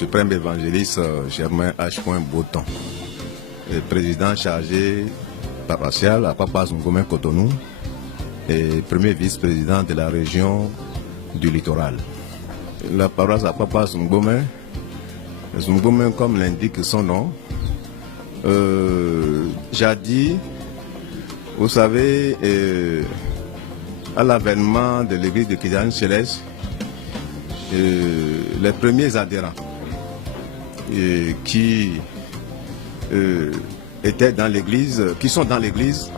suprême évangéliste Germain H. Boton, président chargé paroissial à Papa Zungomen Cotonou et premier vice-président de la région du littoral. La paroisse à Papa Zungomen, comme l'indique son nom, jadis, vous savez, à l'avènement de l'église de Kidjan Céleste, les premiers adhérents qui étaient dans l'église, qui sont dans l'église,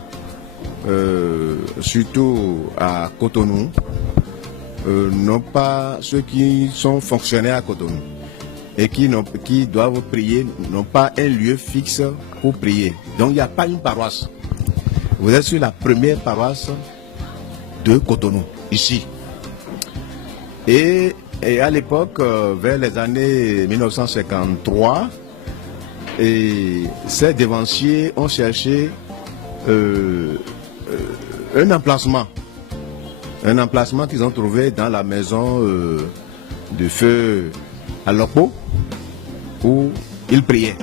surtout à Cotonou, non pas ceux qui sont fonctionnaires à Cotonou et qui doivent prier, n'ont pas un lieu fixe pour prier. Donc il n'y a pas une paroisse. Vous êtes sur la première paroisse de Cotonou, ici. Et à l'époque, vers les années 1953, ces dévanciers ont cherché un emplacement qu'ils ont trouvé dans la maison de feu à Lokpo, où ils priaient.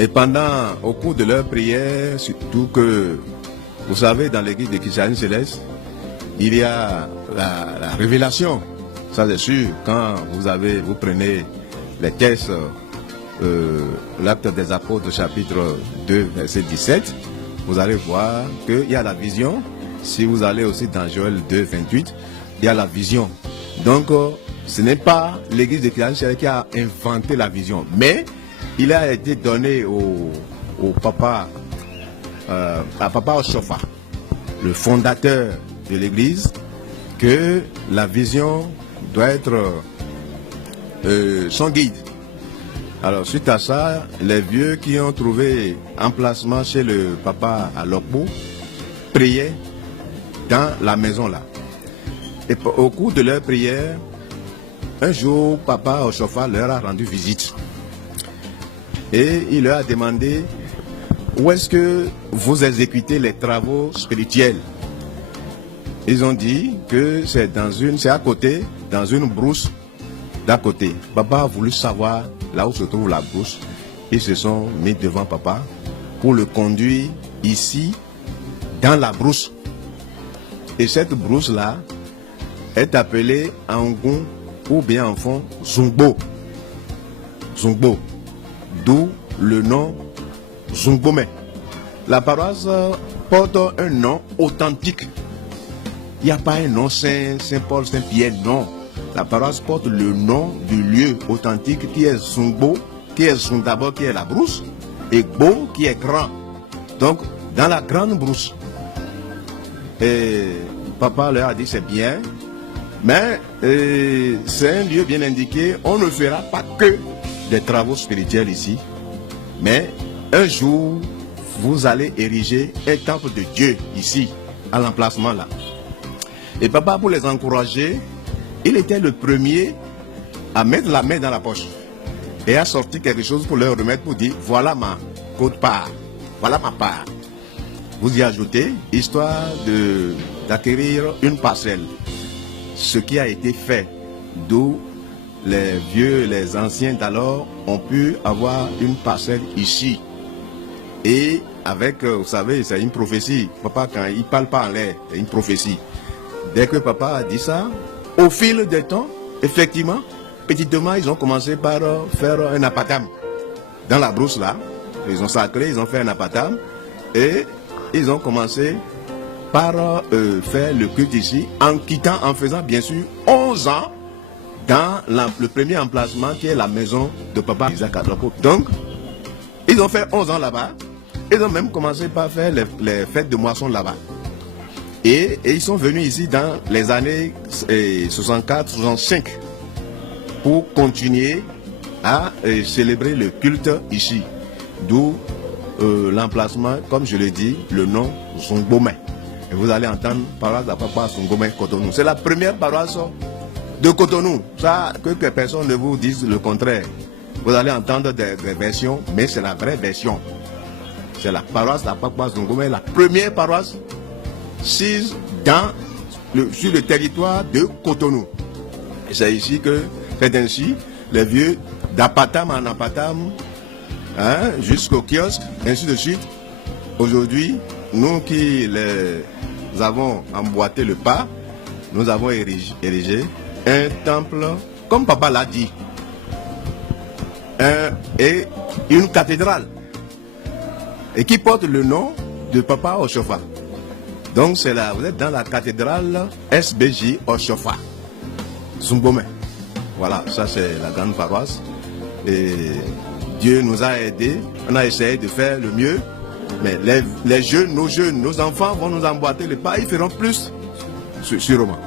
Et au cours de leur prière, surtout que, vous savez, dans l'église de Kidjan Céleste, il y a la révélation. Ça c'est sûr, quand vous prenez les textes, l'acte des apôtres chapitre 2 verset 17, vous allez voir qu'il y a la vision. Si vous allez aussi dans Joël 2 28, il y a la vision. Donc ce n'est pas l'église de Kidjan Céleste qui a inventé la vision, mais il a été donné au papa Oshofa, le fondateur de l'église, que la vision doit être son guide. Alors suite à ça, les vieux qui ont trouvé emplacement chez le papa à Lokpo priaient dans la maison là. Et au cours de leur prière, un jour, papa Oshofa leur a rendu visite. Et il leur a demandé où est-ce que vous exécutez les travaux spirituels. Ils ont dit que c'est à côté, dans une brousse d'à côté. Papa a voulu savoir là où se trouve la brousse. Ils se sont mis devant papa pour le conduire ici, dans la brousse. Et cette brousse-là est appelée Angon ou bien en fond Zungbo. Zungbo. D'où le nom Zungomé. La paroisse porte un nom authentique. Il n'y a pas un nom Saint-Paul, Saint-Pierre, non. La paroisse porte le nom du lieu authentique qui est Zungbo, qui est Zung d'abord, qui est la brousse, et Bo qui est grand. Donc, dans la grande brousse. Et papa leur a dit c'est bien, mais c'est un lieu bien indiqué. On ne fera pas que des travaux spirituels ici, mais un jour, vous allez ériger un temple de Dieu ici, à l'emplacement là. Et papa, pour les encourager, il était le premier à mettre la main dans la poche et à sortir quelque chose pour leur remettre, pour dire voilà ma quote-part, voilà ma part. Vous y ajoutez, histoire d'acquérir une parcelle. Ce qui a été fait, d'où les anciens d'alors ont pu avoir une parcelle ici. Et avec, vous savez, c'est une prophétie. Papa, quand il ne parle pas en l'air, c'est une prophétie. Dès que papa a dit ça, au fil du temps, effectivement, petitement, ils ont commencé par faire un apatam. Dans la brousse là, ils ont sacré, ils ont fait un apatam. Et ils ont commencé par faire le culte ici, en faisant bien sûr 11 ans dans le premier emplacement qui est la maison de papa Isaac Adroko. Donc, ils ont fait 11 ans là-bas. Ils ont même commencé par faire les fêtes de moisson là-bas. Et ils sont venus ici dans les années 64-65 pour continuer à célébrer le culte ici. D'où l'emplacement, comme je l'ai dit, le nom Zungomé. Et vous allez entendre paroisse de papa Zungomé Cotonou. C'est la première paroisse de Cotonou. Ça, que personne ne vous dise le contraire. Vous allez entendre des versions, mais c'est la vraie version. C'est la paroisse de papa Zungomé, la première paroisse sise sur le territoire de Cotonou. C'est ainsi les vieux, d'apatam en apatam, hein, jusqu'au kiosque, ainsi de suite. Aujourd'hui, nous qui les avons emboîté le pas, nous avons érigé un temple, comme papa l'a dit, et une cathédrale, et qui porte le nom de Papa Oshofa. Donc c'est là, vous êtes dans la cathédrale SBJ Oshofa, Zumbomé. Voilà, ça c'est la grande paroisse. Et Dieu nous a aidés, on a essayé de faire le mieux, mais les jeunes, nos enfants vont nous emboîter le pas, ils feront plus sûrement.